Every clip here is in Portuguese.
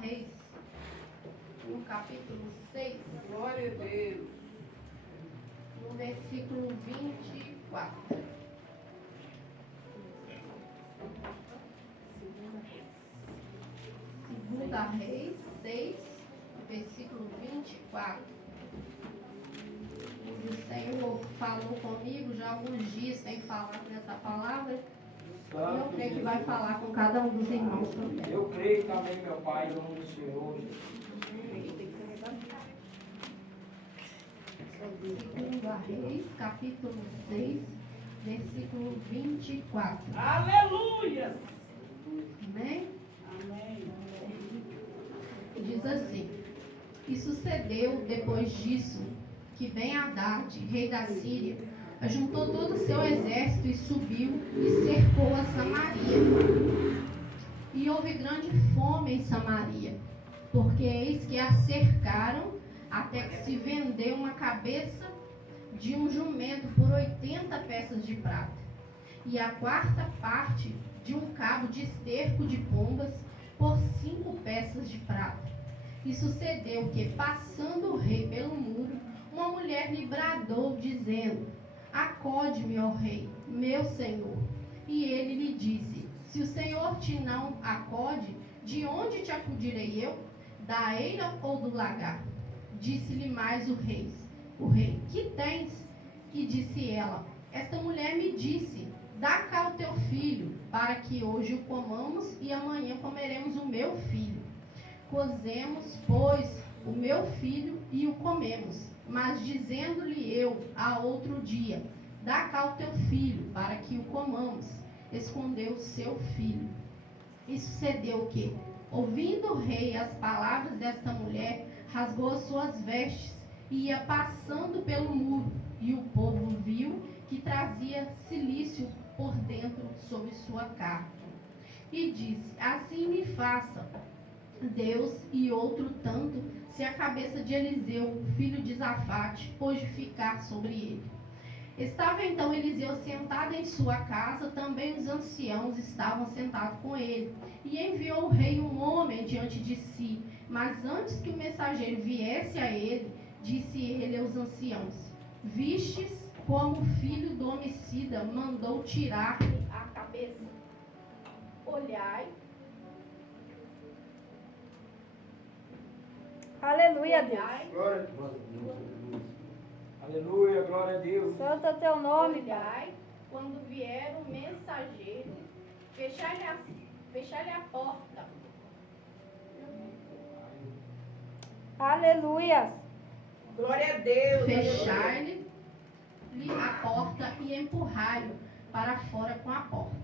Reis, no capítulo 6, Glória a Deus. no versículo 24. Segunda Reis 6, versículo 24. O Senhor falou comigo já há alguns dias, tem falado nessa palavra. E eu creio que vai falar com cada um dos irmãos também. Eu creio também, meu Pai, em nome do Senhor. Segunda Reis, capítulo 6, versículo 24. Aleluia. Amém? Amém. Diz assim: E sucedeu depois disso que Ben-Hadad, rei da Síria, ajuntou todo o seu exército e subiu e cercou a Samaria. E houve grande fome em Samaria, porque eis que a cercaram até que se vendeu uma cabeça de um jumento por 80 peças de prata, e a quarta parte de um cabo de esterco de pombas por 5 peças de prata. E sucedeu que, passando o rei pelo muro, uma mulher lhe bradou, dizendo: Acode-me, ó rei, meu senhor. E ele lhe disse: Se o Senhor te não acode, de onde te acudirei eu? Da eira ou do lagar? Disse-lhe mais o rei: Que tens? E disse ela: Esta mulher me disse: Dá cá o teu filho, para que hoje o comamos e amanhã comeremos o meu filho. Cozemos, pois, o meu filho e o comemos. Mas dizendo-lhe eu a outro dia: Dá cá o teu filho, para que o comamos, escondeu seu filho. E sucedeu que, ouvindo o rei as palavras desta mulher, rasgou as suas vestes e ia passando pelo muro. E o povo viu que trazia cilício por dentro sobre sua carne. E disse: Assim me faça Deus e outro tanto, se a cabeça de Eliseu, filho de Zafate, hoje ficar sobre ele. Estava então Eliseu sentado em sua casa, também os anciãos estavam sentados com ele. E enviou o rei um homem diante de si. Mas antes que o mensageiro viesse a ele, disse ele aos anciãos: Vistes como o filho do homicida mandou tirar-lhe a cabeça? Olhai. Aleluia, Deus. Glória a Deus. Aleluia, glória a Deus. Santo é teu nome, Pai. Olhai, quando vier o mensageiro, fechai-lhe a porta. Aleluia. Glória a Deus. Fechai-lhe a porta e empurrai-o para fora com a porta.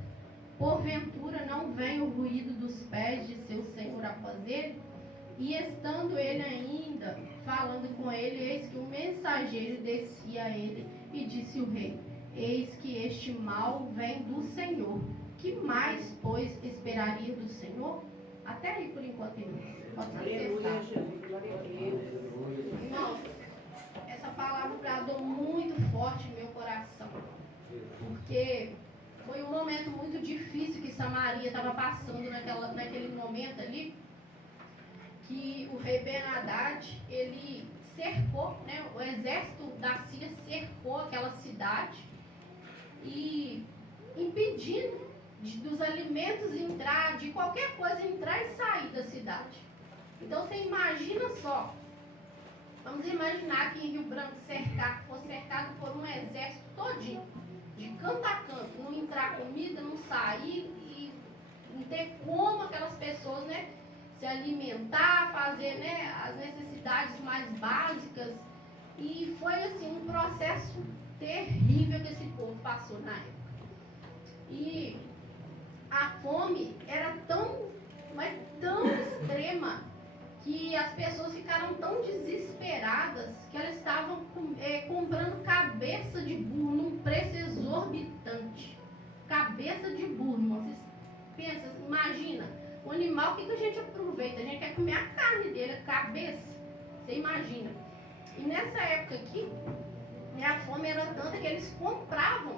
Porventura não vem o ruído dos pés de seu senhor após ele? E estando ele ainda falando com ele, eis que o mensageiro descia a ele e disse o rei: Eis que este mal vem do Senhor. Que mais, pois, esperaria do Senhor? Até aí por enquanto, irmãos. Pode Aleluia, acessar. Jesus. Glória a Deus. Irmãos, essa palavra bradou muito forte no meu coração, porque foi um momento muito difícil que Samaria estava passando naquele momento ali, que o rei Ben-Hadad, ele cercou, né, o exército da Síria cercou aquela cidade e impedindo dos alimentos entrar, de qualquer coisa entrar e sair da cidade. Então você imagina só, vamos imaginar que em Rio Branco fosse cercado por um exército todinho, de canto a canto, não entrar comida, não sair e não ter como aquelas pessoas, né, se alimentar, fazer, né, as necessidades mais básicas. E foi assim um processo terrível que esse povo passou na época. E a fome era mas tão extrema, que as pessoas ficaram tão desesperadas que elas estavam comprando cabeça de burro num preço exorbitante. Cabeça de burro, irmão. Vocês pensam, imagina, o animal, o que a gente aproveita? A gente quer comer a carne dele, a cabeça. Você imagina. E nessa época aqui, a fome era tanta que eles compravam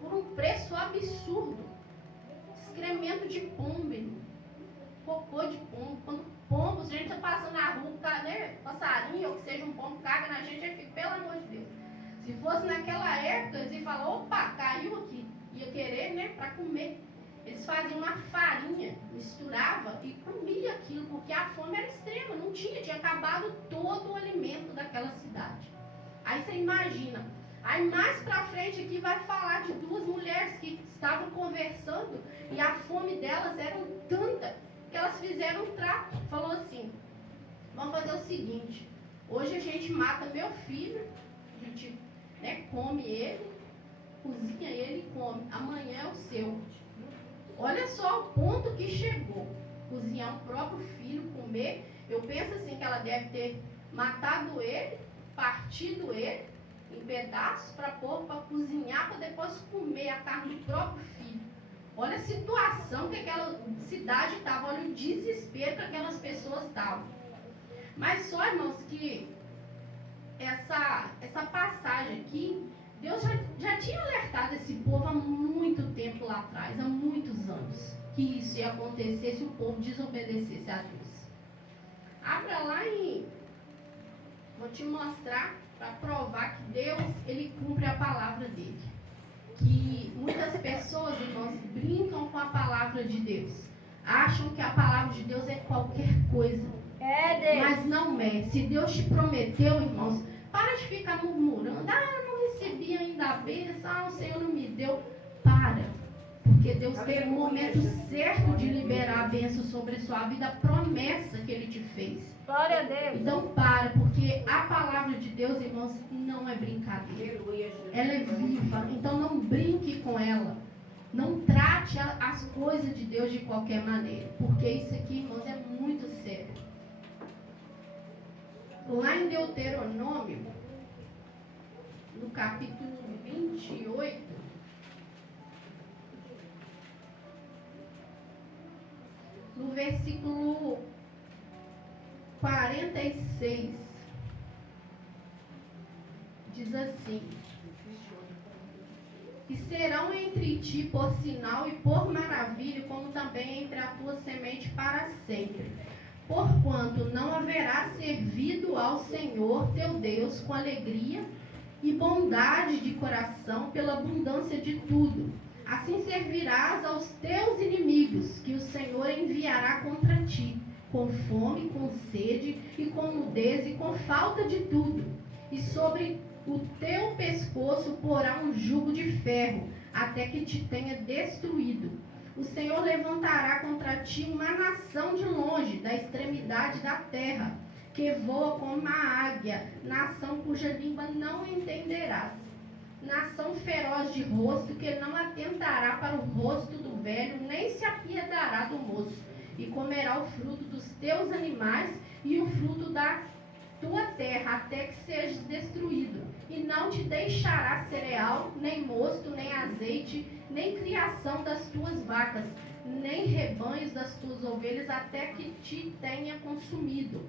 por um preço absurdo excremento de pombo, cocô de pombo. Quando pombo, se a gente está passando na rua, tá, né, passarinho, ou que seja um pombo, caga na gente, aí fica, pelo amor de Deus. Se fosse naquela época, eles iam falar, opa, caiu aqui. Ia querer, né, para comer. Eles faziam uma farinha, misturava e comia aquilo, porque a fome era extrema, não tinha acabado todo o alimento daquela cidade. Aí você imagina, aí mais pra frente aqui vai falar de duas mulheres que estavam conversando e a fome delas era tanta que elas fizeram um trato. Falou assim, vamos fazer o seguinte, hoje a gente mata meu filho, a gente, né, come ele, cozinha ele e come, amanhã é o seu. Olha só o ponto que chegou, cozinhar o próprio filho, comer. Eu penso assim que ela deve ter matado ele, partido ele em pedaços para pôr, para cozinhar, para depois comer a carne do próprio filho. Olha a situação que aquela cidade estava, olha o desespero que aquelas pessoas estavam. Mas só, irmãos, que essa passagem aqui, Deus já tinha alertado esse povo há muito tempo lá atrás, há muitos anos, que isso ia acontecer se o povo desobedecesse a Deus. Abra lá e vou te mostrar para provar que Deus, ele cumpre a palavra dele. Que muitas pessoas, irmãos, brincam com a palavra de Deus. Acham que a palavra de Deus é qualquer coisa. É, Deus. Mas não é. Se Deus te prometeu, irmãos, para de ficar murmurando. Não recebi ainda a bênção, o Senhor não me deu. Para. Porque Deus tem um momento certo de liberar a bênção sobre a sua vida, a promessa que Ele te fez. Glória a Deus. Então para, porque a palavra de Deus, irmãos, não é brincadeira. Ela é viva, então não brinque com ela. Não trate as coisas de Deus de qualquer maneira, porque isso aqui, irmãos, é muito sério. Lá em Deuteronômio, no capítulo 28, no versículo 46, diz assim: e serão entre ti por sinal e por maravilha, como também entre a tua semente para sempre. Porquanto não haverá servido ao Senhor teu Deus com alegria e bondade de coração pela abundância de tudo. Assim servirás aos teus inimigos, que o Senhor enviará contra ti, com fome, com sede e com nudez e com falta de tudo. E sobre o teu pescoço porá um jugo de ferro, até que te tenha destruído. O Senhor levantará contra ti uma nação de longe, da extremidade da terra, que voa como uma águia, nação cuja língua não entenderás. Nação feroz de rosto, que não atentará para o rosto do velho, nem se apiedará do moço, e comerá o fruto dos teus animais e o fruto da tua terra, até que sejas destruído. E não te deixará cereal, nem mosto, nem azeite, nem criação das tuas vacas, nem rebanhos das tuas ovelhas, até que te tenha consumido.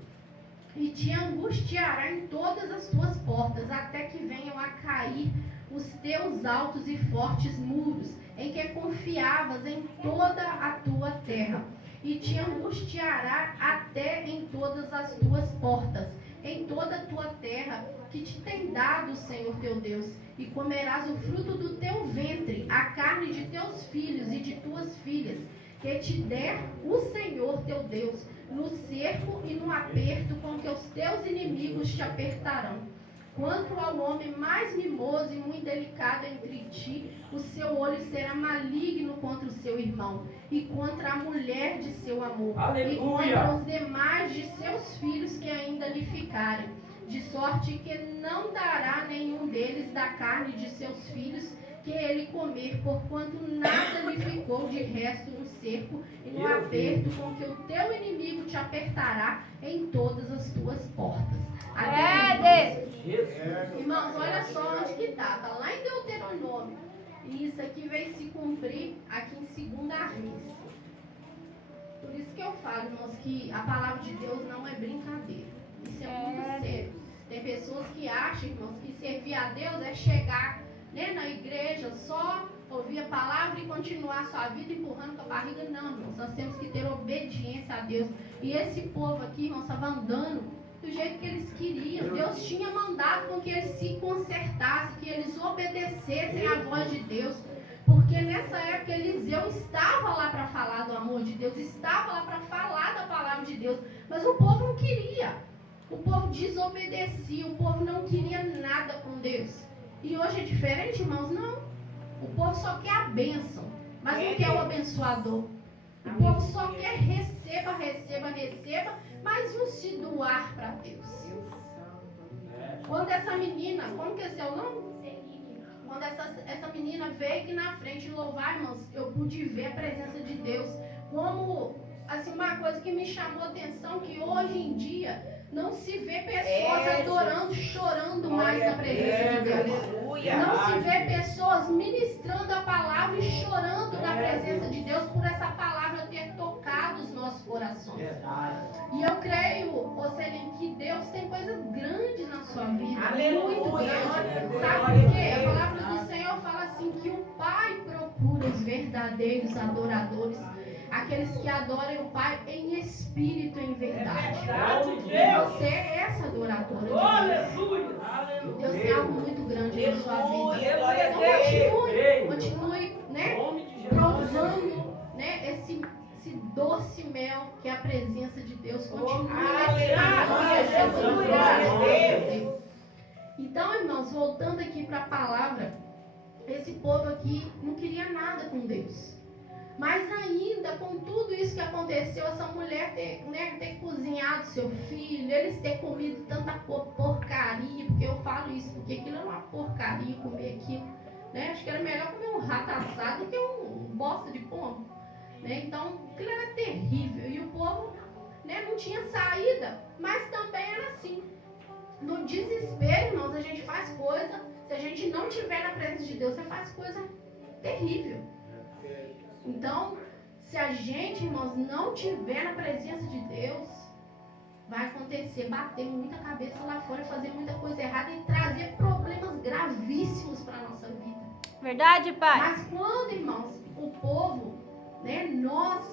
E te angustiará em todas as tuas portas, até que venham a cair os teus altos e fortes muros, em que confiavas em toda a tua terra. E te angustiará até em todas as tuas portas, em toda a tua terra, que te tem dado o Senhor teu Deus, e comerás o fruto do teu ventre, a carne de teus filhos e de tuas filhas, que te der o Senhor teu Deus, no cerco e no aperto com que os teus inimigos te apertarão. Quanto ao homem mais mimoso e muito delicado entre ti, o seu olho será maligno contra o seu irmão, e contra a mulher de seu amor, Aleluia. e contra os demais de seus filhos que ainda lhe ficarem, de sorte que não dará nenhum deles da carne de seus filhos que ele comer, porquanto nada lhe ficou de resto no cerco e no aperto com que o teu inimigo te apertará em todas as tuas portas. É, Jesus. Irmãos, olha só onde que está. Está lá em Deuteronômio. E isso aqui veio se cumprir aqui em 2 Reis. Por isso que eu falo, irmãos, que a palavra de Deus não é brincadeira. Isso é muito sério. Tem pessoas que acham, irmãos, que servir a Deus é chegar, né, na igreja só ouvir a palavra e continuar a sua vida empurrando com a barriga. Não, irmãos, nós temos que ter obediência a Deus. E esse povo aqui, irmãos, estava andando do jeito que eles queriam. Deus tinha mandado com que eles se consertassem, que eles obedecessem à voz de Deus. Porque nessa época Eliseu estava lá para falar do amor de Deus, estava lá para falar da palavra de Deus, mas o povo não queria. O povo desobedecia, o povo não queria nada com Deus. E hoje é diferente, irmãos? Não. O povo só quer a bênção, mas não quer o abençoador. O povo só quer receba, mas e o se doar para Deus? Quando essa menina, como que é seu nome? Quando essa menina veio aqui na frente louvar, irmãos, eu pude ver a presença de Deus. Como, assim, uma coisa que me chamou a atenção, que hoje em dia não se vê pessoas adorando, chorando mais na presença de Deus. Não se vê pessoas ministrando a palavra e chorando na presença de Deus por essa palavra ter tocado os nossos corações. E eu creio, Ocelim, que Deus tem coisas grandes na sua vida. Muito grandes. Sabe por quê? A palavra do Senhor fala assim, que o Pai procura os verdadeiros adoradores. Aqueles que adoram o Pai em espírito e em verdade. E você é essa adoradora de Deus. Deus tem algo muito grande na sua vida. Então continue, né, provando, né, esse doce mel que é a presença de Deus. Continue nesse. Então, irmãos, voltando aqui para a palavra, esse povo aqui não queria nada com Deus. Mas ainda, com tudo isso que aconteceu, essa mulher ter cozinhado seu filho, eles ter comido tanta porcaria, porque eu falo isso, porque aquilo é uma porcaria comer aquilo, né? Acho que era melhor comer um rato assado do que um bosta de pombo, né? Então, aquilo era terrível, e o povo, né, não tinha saída, mas também era assim. No desespero, irmãos, a gente faz coisa, se a gente não estiver na presença de Deus, você faz coisa terrível. Então, se a gente, irmãos, não tiver na presença de Deus, vai acontecer, bater muita cabeça lá fora, fazer muita coisa errada e trazer problemas gravíssimos para a nossa vida. Verdade, Pai? Mas quando, irmãos, o povo, né, nós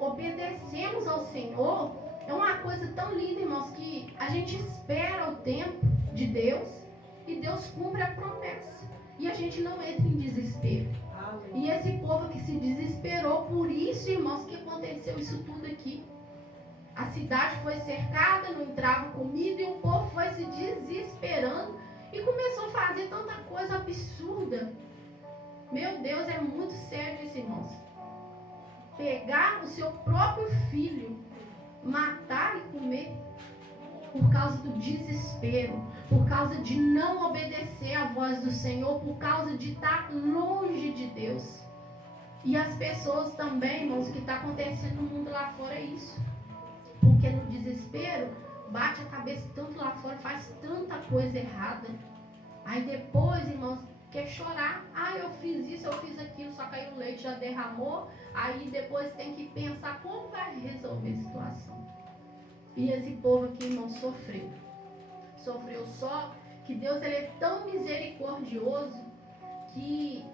obedecemos ao Senhor, é uma coisa tão linda, irmãos, que a gente espera o tempo de Deus e Deus cumpre a promessa. E a gente não entra em desespero. E esse povo que se desesperou, por isso, irmãos, que aconteceu isso tudo aqui. A cidade foi cercada, não entrava comida, e o povo foi se desesperando e começou a fazer tanta coisa absurda. Meu Deus, é muito sério isso, irmãos. Pegar o seu próprio filho, matar e comer, por causa do desespero, por causa de não obedecer à voz do Senhor, por causa de estar longe de Deus. E as pessoas também, irmãos, o que está acontecendo no mundo lá fora é isso. Porque no desespero, bate a cabeça tanto lá fora, faz tanta coisa errada. Aí depois, irmãos, quer chorar. Ah, eu fiz isso, eu fiz aquilo, só caiu o leite, já derramou. Aí depois tem que pensar como vai resolver a situação. E esse povo aqui, irmão, sofreu. Sofreu só que Deus, ele é tão misericordioso que,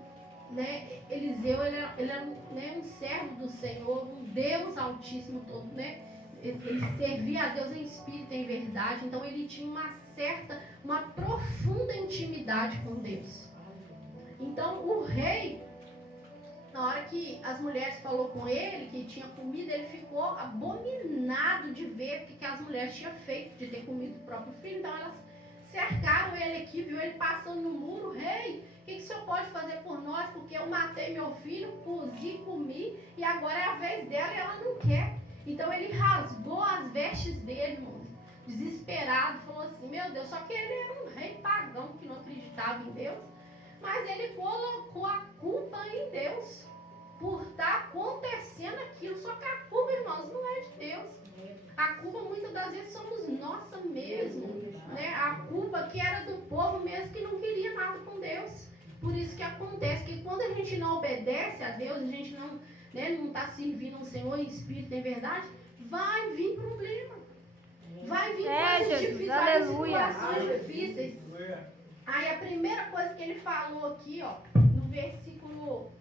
né, Eliseu, ele era né, um servo do Senhor, um Deus Altíssimo todo, né? Ele servia a Deus em espírito e em verdade. Então ele tinha uma profunda intimidade com Deus. Então o rei, na hora que as mulheres falou com ele que tinha comida, ele ficou abominado de ver o que as mulheres tinham feito, de ter comido o próprio filho. Então elas cercaram ele aqui, viu ele passando no muro. Rei, o que o senhor pode fazer por nós? Porque eu matei meu filho, cozi, comi, e agora é a vez dela e ela não quer. Então ele rasgou as vestes dele, irmão, desesperado, falou assim, meu Deus, só que ele era um rei pagão que não acreditava em Deus. Mas ele colocou a culpa em Deus por estar acontecendo aquilo. Só que a culpa, irmãos, não é de Deus. A culpa muitas das vezes somos nossa mesmo, né? A culpa que era do povo mesmo que não queria nada com Deus. Por isso que acontece que quando a gente não obedece a Deus, a gente não está servindo ao Senhor em espírito, em verdade, vai vir problema. Vai vir coisas difíceis, vai vir situações difíceis. Aí a primeira coisa que ele falou aqui, ó, no versículo versículo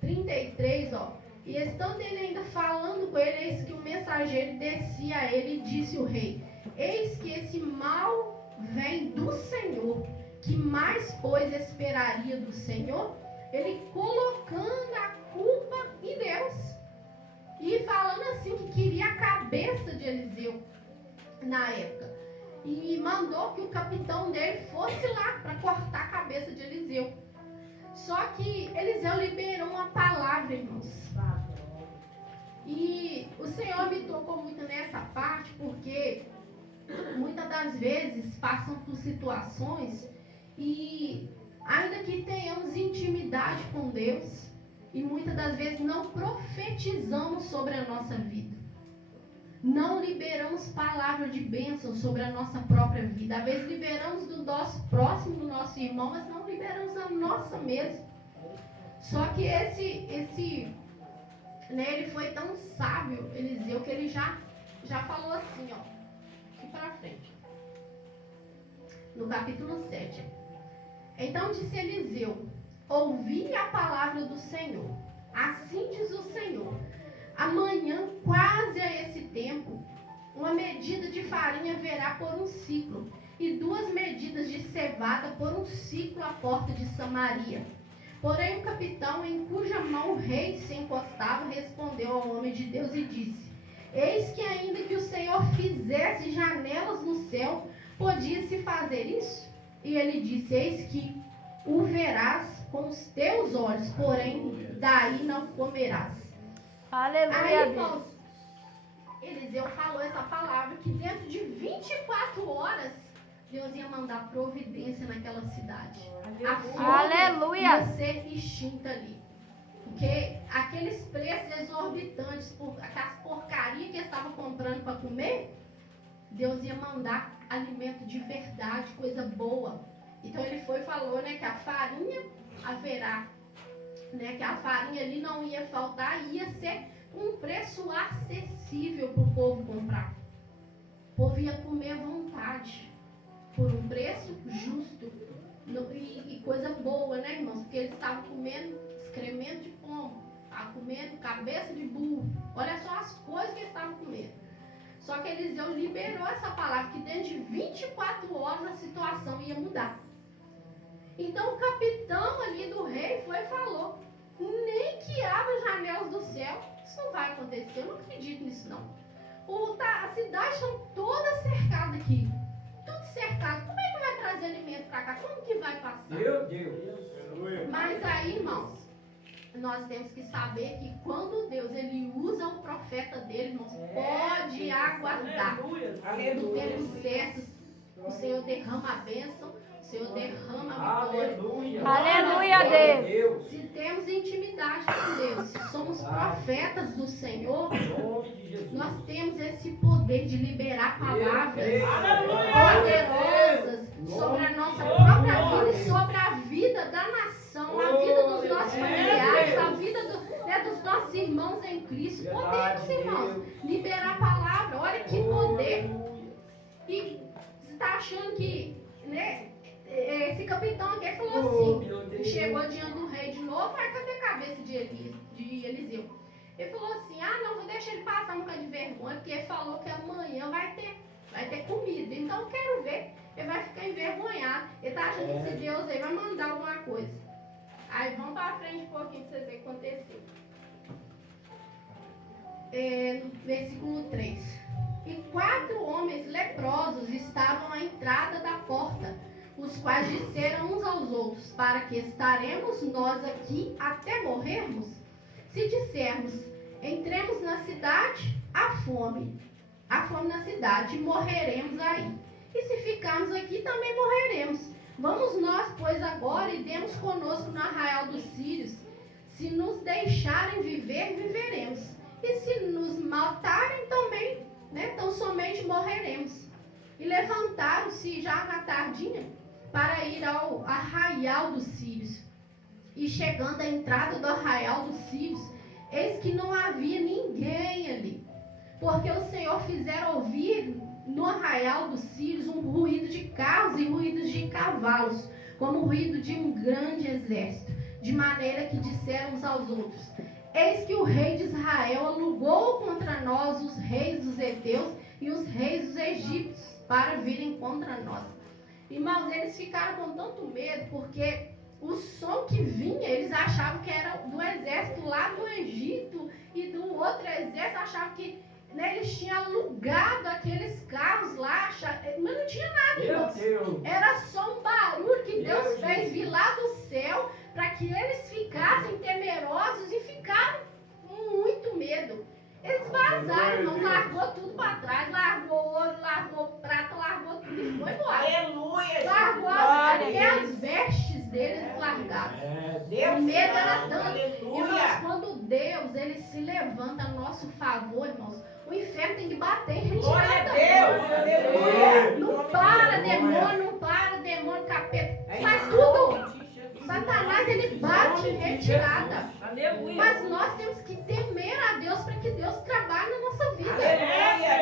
33, ó. E estando ele ainda falando com ele, eis que o mensageiro descia a ele e disse o rei: eis que esse mal vem do Senhor, que mais, pois, esperaria do Senhor? Ele colocando a culpa em Deus. E falando assim que queria a cabeça de Eliseu na época. E mandou que o capitão dele fosse lá para cortar a cabeça de Eliseu. Só que Eliseu liberou uma palavra, irmãos. E o Senhor me tocou muito nessa parte, porque muitas das vezes passam por situações e ainda que tenhamos intimidade com Deus, e muitas das vezes não profetizamos sobre a nossa vida. Não liberamos palavras de bênção sobre a nossa própria vida. Às vezes liberamos do nosso próximo, do nosso irmão, mas não liberamos a nossa mesmo. Só que ele foi tão sábio, Eliseu, que ele já falou assim, ó, aqui para frente. No capítulo 7. Então disse Eliseu: ouvi a palavra do Senhor. Assim diz o Senhor: amanhã, quase a esse tempo, uma medida de farinha verá por um ciclo, e 2 medidas de cevada por um ciclo à porta de Samaria. Porém o capitão, em cuja mão o rei se encostava, respondeu ao homem de Deus e disse: eis que ainda que o Senhor fizesse janelas no céu, podia-se fazer isso? E ele disse: eis que o verás com os teus olhos, porém daí não comerás. Aleluia. Aí, irmãos, Eliseu falou essa palavra que dentro de 24 horas Deus ia mandar providência naquela cidade. A fome Aleluia. ia ser extinta ali. Porque aqueles preços exorbitantes, aquelas porcarias que eles estavam comprando para comer, Deus ia mandar alimento de verdade, coisa boa. Então ele foi e falou, né, que a farinha haverá, né, que a farinha ali não ia faltar, ia ser um preço acessível para o povo comprar. O povo ia comer à vontade, por um preço justo e coisa boa, né, irmãos? Porque eles estavam comendo excremento de pombo, estavam comendo cabeça de burro. Olha só as coisas que eles estavam comendo. Só que Eliseu liberou essa palavra, que dentro de 24 horas a situação ia mudar. Então o capitão ali do rei foi e falou: nem que abra as janelas do céu, isso não vai acontecer, eu não acredito nisso não. A cidade está toda cercada aqui, tudo cercado, como é que vai trazer alimento para cá? Como que vai passar? Meu Deus. Mas aí, irmãos, nós temos que saber que quando Deus ele usa o profeta dele, irmãos, pode aguardar. No tempo certo, o Senhor derrama a bênção, o Senhor derrama a vitória. Aleluia. Aleluia, Deus. Se temos intimidade com Deus, se somos profetas do Senhor, Em nome de Jesus. nós temos esse poder de liberar palavras Aleluia. poderosas sobre a nossa própria vida e sobre a vida da nação, a vida dos nossos familiares, a vida dos nossos irmãos em Cristo. Podemos, irmãos, liberar a palavra. Olha que poder. E você está achando que, né, esse capitão aqui falou assim, chegou diante do rei de novo, mas cadê a cabeça de Eliseu? Ele falou assim: não, vou deixar ele passar um bocado de vergonha, porque ele falou que amanhã vai ter comida. Então eu quero ver, ele vai ficar envergonhado. Ele está achando que esse Deus aí vai mandar alguma coisa. Aí vamos para frente um pouquinho para vocês verem o que aconteceu. Versículo 3. E 4 homens leprosos estavam à entrada da porta, os quais disseram uns aos outros: para que estaremos nós aqui até morrermos? Se dissermos: entremos na cidade, há fome na cidade, e morreremos aí. E se ficarmos aqui, também morreremos. Vamos nós, pois, agora e demos conosco no arraial dos sírios. Se nos deixarem viver, viveremos. E se nos matarem também, né, tão somente morreremos. E levantaram-se já na tardinha para ir ao arraial dos sírios. E chegando à entrada do arraial dos sírios, eis que não havia ninguém ali, porque o Senhor fizera ouvir no arraial dos sírios um ruído de carros e ruídos de cavalos, como o ruído de um grande exército. de maneira que disseram uns aos outros: eis que o rei de Israel alugou contra nós os reis dos heteus e os reis dos egípcios para virem contra nós. Irmãos, eles ficaram com tanto medo porque o som que vinha, eles achavam que era do exército lá do Egito, e do outro exército achavam que, né, eles tinham alugado aqueles carros lá, mas não tinha nada, irmãos. Era só um barulho que Deus fez vir lá do céu para que eles ficassem temerosos e ficaram com muito medo. Eles vazaram, irmão, largou tudo para trás, largou ouro, largou prata, largou tudo e foi embora. Aleluia. Largou até as vestes deles largaram. O medo era tanto. Irmãos, quando Deus ele se levanta a nosso favor, irmãos, o inferno tem que bater em retirada. Não para demônio, não para demônio, capeta. Faz tudo. Satanás ele bate em retirada. Mas nós temos que temer a Deus para que Deus trabalhe na nossa vida.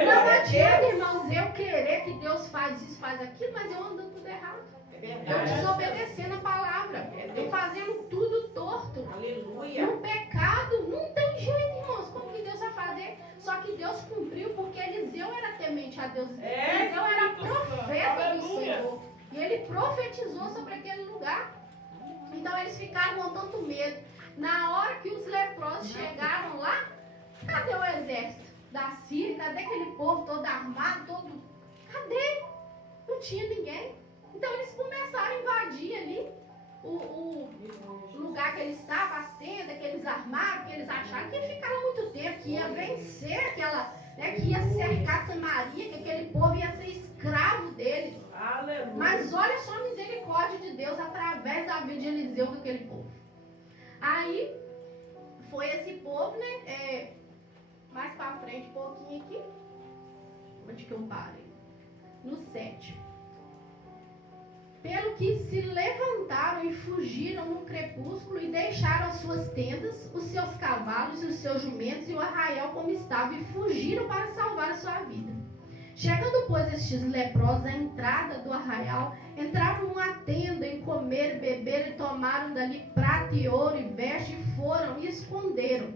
Não adianta, irmãos, eu querer que Deus faz isso, faz aquilo, mas eu ando tudo errado. Eu desobedecendo a palavra. Eu fazendo tudo torto. No pecado, não tem jeito, irmãos. Como que Deus vai fazer? Só que Deus cumpriu porque Eliseu era temente a Deus. Eliseu era profeta do Senhor. E ele profetizou sobre aquele lugar. Então eles ficaram com tanto medo. Na hora que os leprosos chegaram lá, cadê o exército da Síria? Cadê aquele povo todo armado, todo... Cadê? Não tinha ninguém. Então eles começaram a invadir ali o lugar que eles estavam, as tendas que eles armaram, que eles acharam que ia ficar muito tempo, que ia vencer aquela, né, que ia cercar Samaria, que aquele povo ia ser escravo deles. Aleluia. Mas olha só a misericórdia de Deus através da vida de Eliseu com aquele povo. Aí foi esse povo, né? Mais pra frente um pouquinho aqui. Onde que eu parei? No 7. Pelo que se levantaram e fugiram no crepúsculo e deixaram as suas tendas, os seus cavalos e os seus jumentos e o arraial como estava, e fugiram para salvar a sua vida. Chegando, pois, estes leprosos à entrada do arraial, entraram numa tenda em comer, beber e tomaram dali prata e ouro e veste, e foram e esconderam.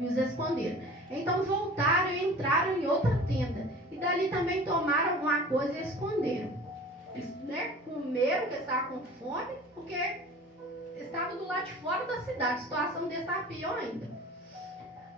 E os esconderam. Então voltaram e entraram em outra tenda, e dali também tomaram alguma coisa e esconderam. Eles, né, comeram, porque estavam com fome, porque estavam do lado de fora da cidade. A situação deles estava pior ainda.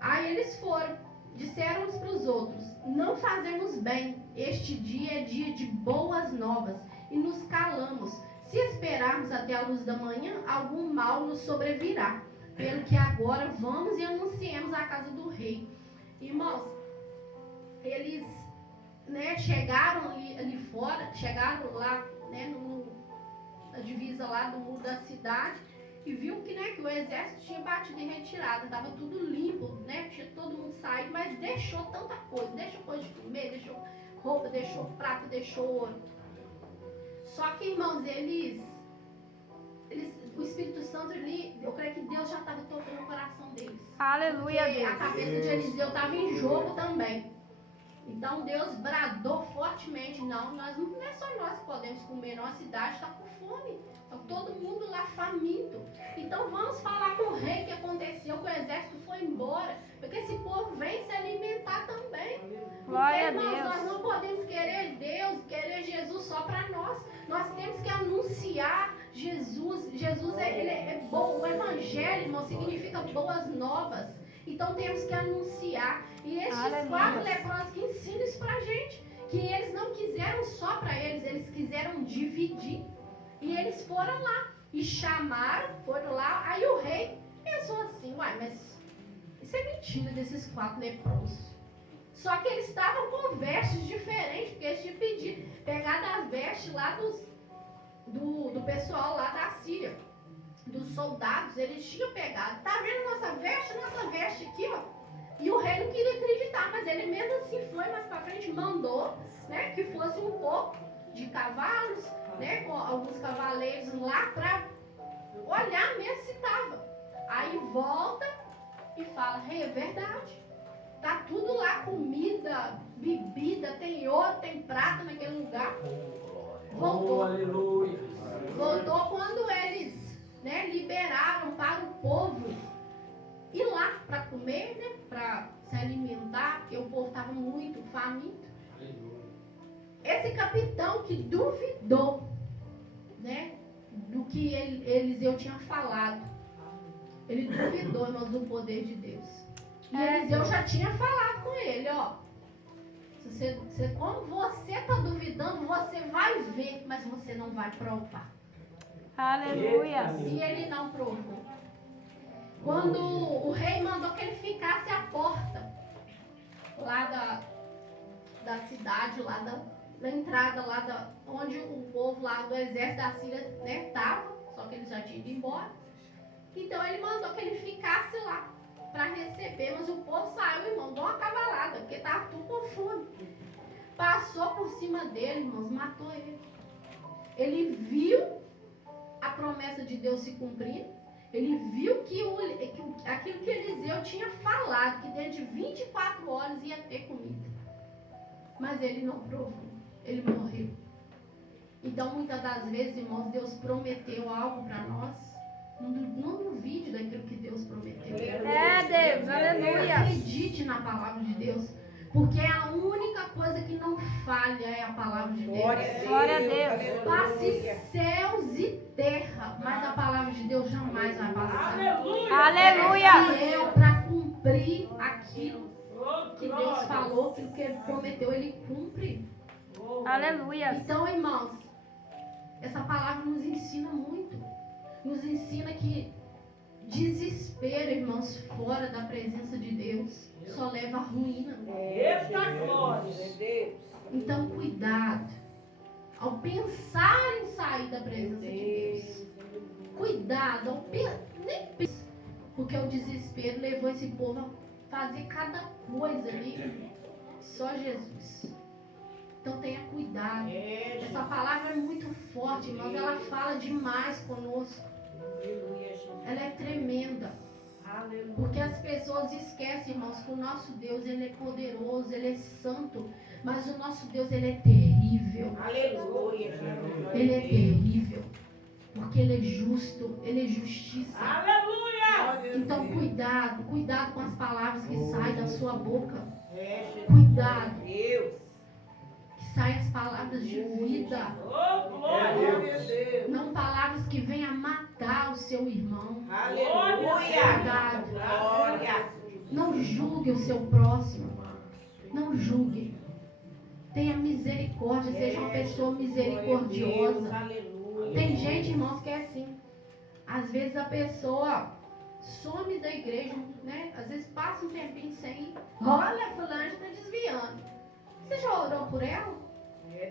Aí eles foram, disseram uns para os outros: não fazemos bem, este dia é dia de boas novas, e nos calamos. Se esperarmos até a luz da manhã, algum mal nos sobrevirá. Pelo que agora vamos e anunciemos a casa do rei. Irmãos, eles, né, chegaram ali fora, chegaram lá, né, na divisa lá do muro da cidade, e viu que, né, que o exército tinha batido em retirada, estava tudo limpo, né, tinha todo mundo saído, mas deixou tanta coisa, deixou coisa de comer, deixou roupa, deixou prata, deixou ouro. Só que, irmãos, o Espírito Santo ali, eu creio que Deus já estava tocando o coração deles. Aleluia, Porque Deus. a cabeça de Eliseu estava em jogo também. Então Deus bradou fortemente: não é só nós que podemos comer, não, a cidade está com fome. Está todo mundo lá faminto. Então vamos falar com o rei o que aconteceu, que o exército foi embora. Porque esse povo vem se alimentar também. Glória a Porque, irmãos, Deus. nós não podemos querer Deus, querer Jesus só para nós. Nós temos que anunciar Jesus. Jesus ele é bom. O evangelho, irmão, significa boas novas. Então temos que anunciar. E estes 4 leprosos que ensinam isso pra gente. Que eles não quiseram só para eles, eles quiseram dividir. E eles foram lá e chamaram, foram lá. Aí o rei pensou assim: uai, mas isso é mentira desses 4 leprosos. Só que eles estavam com vestes diferentes, porque eles tinham pegado as vestes lá do pessoal lá da Síria, dos soldados. Eles tinham pegado. Tá vendo nossa veste aqui, ó? E o rei não queria acreditar, mas ele mesmo assim foi mais pra frente, mandou, né, que fosse um pouco de cavalos, né, com alguns cavaleiros lá pra olhar mesmo se estava. Aí volta e fala: rei, é verdade. Tá tudo lá, comida, bebida, tem ouro, tem prata naquele lugar. Voltou. Aleluia. Voltou quando eles né, liberaram para o povo ir lá para comer, né, para se alimentar, porque o povo estava muito faminto. Esse capitão que duvidou, né, do que Eliseu tinha falado. Ele duvidou, irmãos, do poder de Deus. E Eliseu já tinha falado com ele, ó. Como você está duvidando, você vai ver, mas você não vai provar. Aleluia. E ele não provou. Quando o rei mandou que ele ficasse à porta lá da cidade, lá da entrada, onde o povo lá do exército da Síria estava, só que eles já tinham ido embora. Então ele mandou que ele ficasse lá para receber, mas o povo saiu, irmão, deu uma cavalada, porque estava tudo com fome. Passou por cima dele, irmãos, matou ele. Ele viu a promessa de Deus se cumprindo. Ele viu que aquilo que Eliseu tinha falado, que dentro de 24 horas ia ter comida. Mas ele não provou. Ele morreu. Então, muitas das vezes, irmãos, Deus prometeu algo para nós. Não duvide daquilo que Deus prometeu. Deus, aleluia. Acredite na palavra de Deus. Porque a única coisa que não falha é a palavra de Deus. Glória a Deus. Passe céus e terra, mas a palavra de Deus jamais vai passar. Aleluia. Fiel para cumprir aquilo que Deus falou, aquilo que Ele prometeu, Ele cumpre. Aleluia. Então, irmãos, essa palavra nos ensina muito. Nos ensina que desespero, irmãos, fora da presença de Deus, só leva à ruína. Então, cuidado. Ao pensar em sair da presença de Deus, cuidado, nem pense, porque o desespero levou esse povo a fazer cada coisa ali. Só Jesus. Então tenha cuidado. Essa palavra é muito forte, irmãos. Ela fala demais conosco. Ela é tremenda. Porque as pessoas esquecem, irmãos, que o nosso Deus, Ele é poderoso, Ele é santo. Mas o nosso Deus, Ele é terrível. Aleluia. Ele é terrível. Porque Ele é justo, Ele é justiça. Aleluia. Então cuidado com as palavras que saem da sua boca. Cuidado. Deus. Que saem as palavras de vida. Não palavras que venham a matar o seu irmão. Aleluia. Cuidado. Não julgue o seu próximo. Não julgue. Tenha misericórdia. Seja uma pessoa misericordiosa. Tem gente, irmãos, que é assim. Às vezes a pessoa some da igreja, né? Às vezes passa um tempinho sem ir. Olha, fulano está desviando. Você já orou por ela?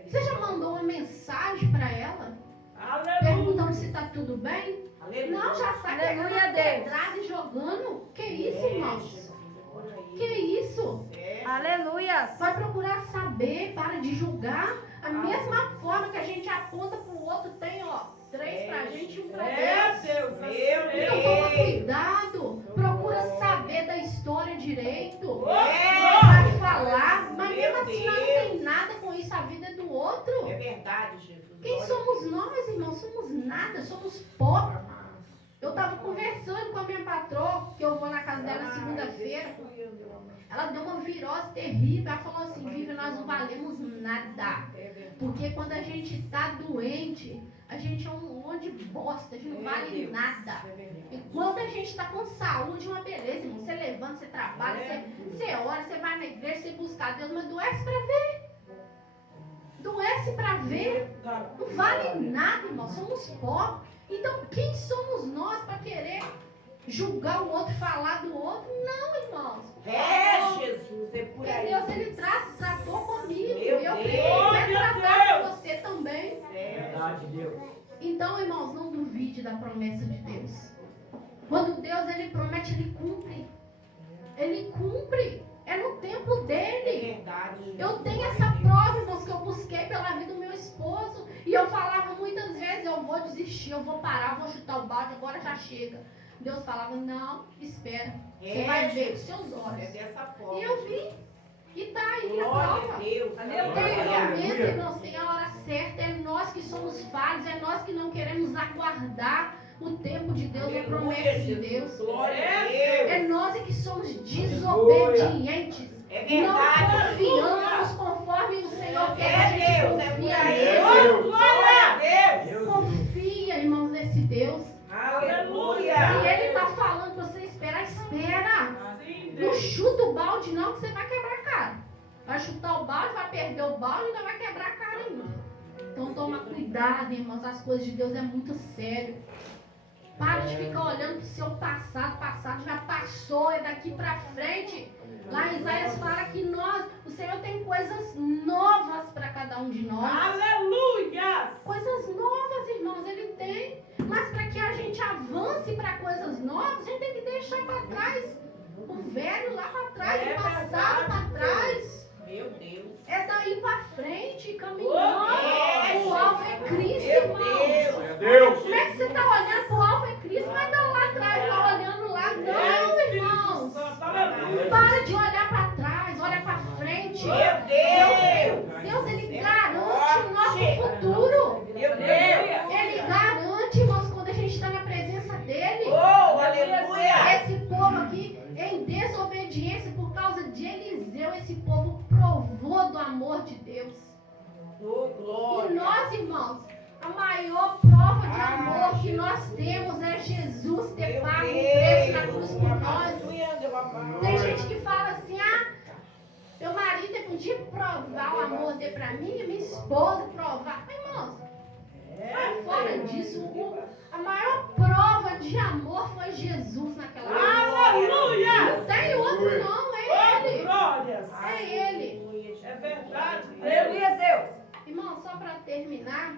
Você já mandou uma mensagem para ela? Perguntando se está tudo bem? Não, já sai pegando a pedrada e jogando. Que isso, irmãos? Que isso? Aleluia. Vai procurar saber, para de julgar. A mesma forma que a gente aponta para o outro, tem, ó, 3 para a gente e 1 para Deus. Então toma cuidado. Procura saber da história direito. Vai falar, mas mesmo assim não tem nada com isso, a vida é do outro. É verdade, Jesus. Quem somos nós, irmãos? Somos nada, somos pó. Eu estava conversando com a minha patroa, que eu vou na casa dela segunda-feira. Ela deu uma virose terrível. Ela falou assim: Vivi, nós não valemos nada. Porque quando a gente está doente, a gente é um monte de bosta, a gente não vale nada. Enquanto a gente está com saúde, uma beleza, irmão. Você levanta, você trabalha, você ora, você vai na igreja, você busca a Deus, mas doece para ver. Doece para ver. Não vale nada, irmão. Somos pó. Então, quem somos nós para querer julgar o outro, falar do outro? Não, irmãos. Jesus, é por Porque aí. Deus, Ele tratou comigo. Meu E eu Deus. creio que Ele vai tratar com você também. Verdade, Deus. Então, irmãos, não duvide da promessa de Deus. Quando Deus, Ele promete, Ele cumpre. Ele cumpre. É no tempo dele. Verdade. Eu tenho essa prova, irmãos, que eu busquei pela vida do meu esposo. E eu falava muitas vezes: eu vou desistir, eu vou parar, eu vou chutar o balde, agora já chega. Deus falava: não, espera. Você vai ver com seus olhos. É dessa forma. E eu vi. E tá aí a Glória a prova. Deus. Tem o momento, irmãos, tem a hora certa. É nós que somos falhos, é nós que não queremos aguardar o tempo de Deus, a promessa de Deus. Glória a Deus. É nós que somos desobedientes. É Não verdade. confiamos conforme o Senhor quer que a É gente Deus, é por confie aí. nele. Glória a Deus. Confia, irmãos, nesse Deus. Aleluia. Se ele está falando para você esperar, espera. Não chuta o balde não, que você vai quebrar a cara. Vai chutar o balde, vai perder o balde e ainda vai quebrar a cara ainda. Então toma cuidado, irmãos. As coisas de Deus é muito sério. Para de ficar olhando para o seu passado. Passado já passou, é daqui para frente. Lá em Isaías fala que o Senhor tem coisas novas para cada um de nós. Aleluia. Coisas novas, irmãos, Ele tem. Mas para que a gente avance para coisas novas, a gente tem que deixar para trás o velho lá para trás, o passado para trás. Meu Deus. É daí para frente, caminhando. Oh, O alvo é Cristo, Meu irmãos. Deus. Como é que você está olhando para o alvo é Cristo, mas está lá atrás, lá olhando lá? Não, irmãos. Para de olhar para trás, olha para frente. Meu Deus. Deus, Ele garante o nosso futuro. Meu Deus. Ele garante, irmãos, quando a gente está na presença dele. Oh, aleluia. Esse povo aqui, em desobediência por causa de Eliseu, esse povo provou do amor de Deus. Oh, E glória. nós, irmãos, a maior prova de amor que nós temos é Jesus ter pago um preço na cruz por nós. Tem gente que fala assim, meu marido podia provar o amor dele pra mim, e minha esposa provar. Mas, irmãos, sai fora disso. A maior prova de amor foi Jesus naquela cruz. Aleluia. Não tem outro não, é Ele. Glórias. É Ele. É verdade. Aleluia, Deus. Irmão, só para terminar,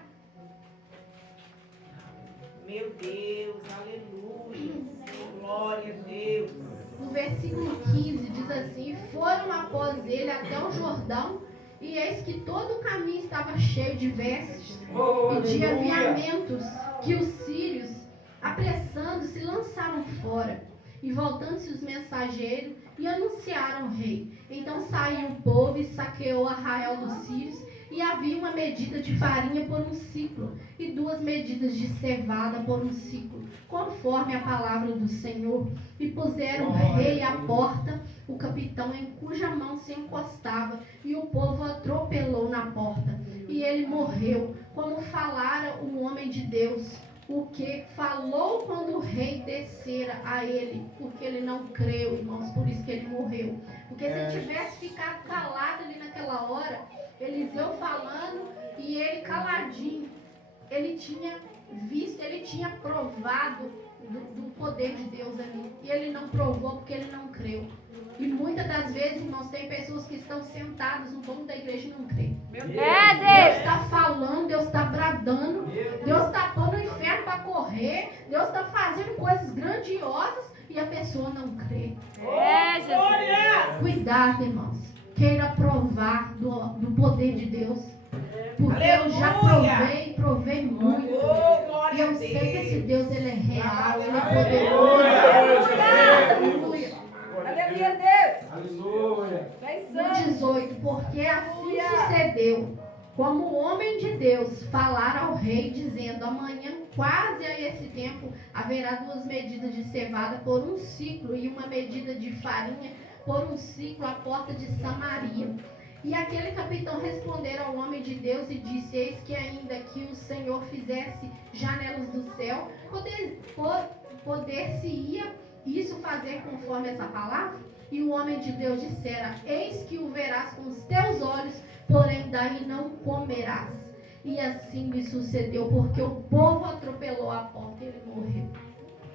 Meu Deus, aleluia. Glória a Deus. no versículo 15 diz assim: foram após ele até o Jordão, e eis que todo o caminho estava cheio de vestes e de aviamentos, que os sírios, apressando-se, lançaram fora. E voltando-se os mensageiros e anunciaram ao rei. Então saiu o povo e saqueou Arraial dos sírios, e havia uma medida de farinha por um ciclo, e 2 medidas de cevada por um ciclo, conforme a palavra do Senhor. E puseram o rei à porta, o capitão em cuja mão se encostava, e o povo atropelou na porta. E ele morreu, como falara o homem de Deus, o que falou quando o rei descera a ele, porque ele não creu, irmãos, por isso que ele morreu. Porque se ele tivesse ficado calado ali naquela hora, Eliseu falando e ele caladinho, ele tinha visto, ele tinha provado do poder de Deus ali. E ele não provou porque ele não creu. E muitas das vezes, irmãos, tem pessoas que estão sentadas no banco da igreja e não creem. É Deus Deus. está falando, Deus está bradando, Deus está pondo o inferno para correr, Deus está fazendo coisas grandiosas e a pessoa não crê. É Jesus. Cuidado, irmãos. Queira provar do poder de Deus. Porque eu já Aleluia. provei muito. Oh, glória E eu a sei que esse Deus. Deus, ele é real, ele é poderoso. Aleluia. Aleluia, Deus. Aleluia. Vem No santo. 18, porque assim sucedeu, como o homem de Deus falar ao rei, dizendo: amanhã, quase a esse tempo, haverá 2 medidas de cevada por um ciclo, e 1 medida de farinha por um ciclo à porta de Samaria. E aquele capitão respondeu ao homem de Deus e disse: eis que ainda que o Senhor fizesse janelas do céu, poder-se-ia isso fazer conforme essa palavra? E o homem de Deus dissera: eis que o verás com os teus olhos, porém daí não comerás. E assim me sucedeu, porque o povo atropelou a porta e ele morreu.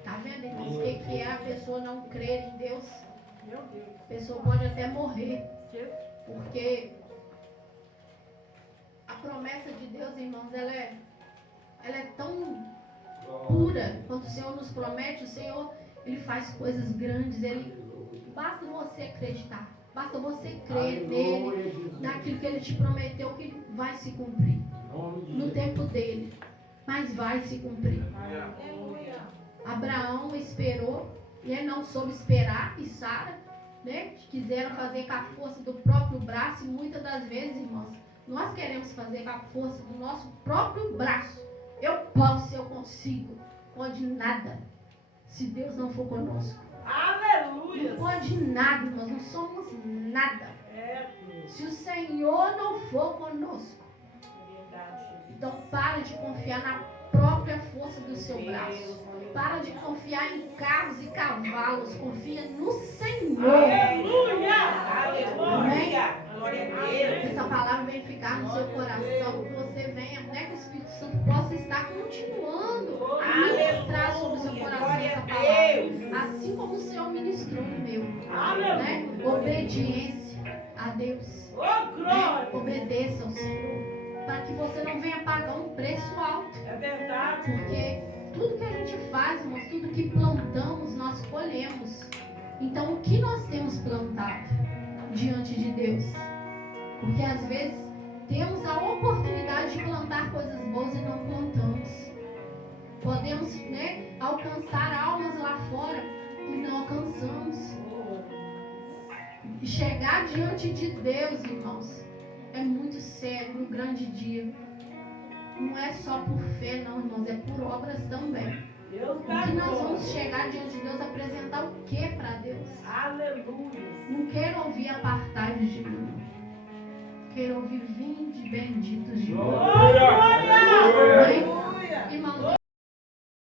Tá vendo, irmãos, o que é a pessoa não crer em Deus? A pessoa pode até morrer, porque a promessa de Deus, irmãos, ela é tão pura. Quando o Senhor nos promete, o Senhor, ele faz coisas grandes. Basta você acreditar, basta você crer nele, naquilo que ele te prometeu, que vai se cumprir no tempo dele, mas vai se cumprir. Abraão esperou e ele não soube esperar, e Sara, né, quiseram fazer com a força do próprio braço. E muitas das vezes, irmãos, nós queremos fazer com a força do nosso próprio braço. Eu posso, eu consigo. pode nada se Deus não for conosco. Aleluia. Não pode nada, nós não somos nada. É, Se o Senhor não for conosco. verdade. Então para de confiar na própria força do seu braço. Para de confiar em carros e cavalos. Confia no Senhor. Aleluia. Amém? Aleluia. Glória a Deus. Essa palavra vem ficar no seu coração. Que você venha, né, que o Espírito Santo possa estar continuando a ministrar sobre o seu coração essa palavra. Assim como o Senhor ministrou no meu. Né? Obediência a Deus. Oh, glória. Obedeça ao Senhor. Para que você não venha pagar um preço alto. É verdade. Porque tudo que a gente faz, irmãos, tudo que plantamos, nós colhemos. Então, o que nós temos plantado diante de Deus? Porque às vezes temos a oportunidade de plantar coisas boas e não plantamos. Podemos, né, alcançar almas lá fora e não alcançamos. E chegar diante de Deus, irmãos, é muito sério, um grande dia. Não é só por fé, não, irmãos, é por obras também. Deus Porque nós vamos chegar diante de Deus, apresentar o que para Deus? Aleluia. Não quero ouvir apartai-vos de mim. Quero ouvir vinde benditos de Deus. Glória. Irmãos,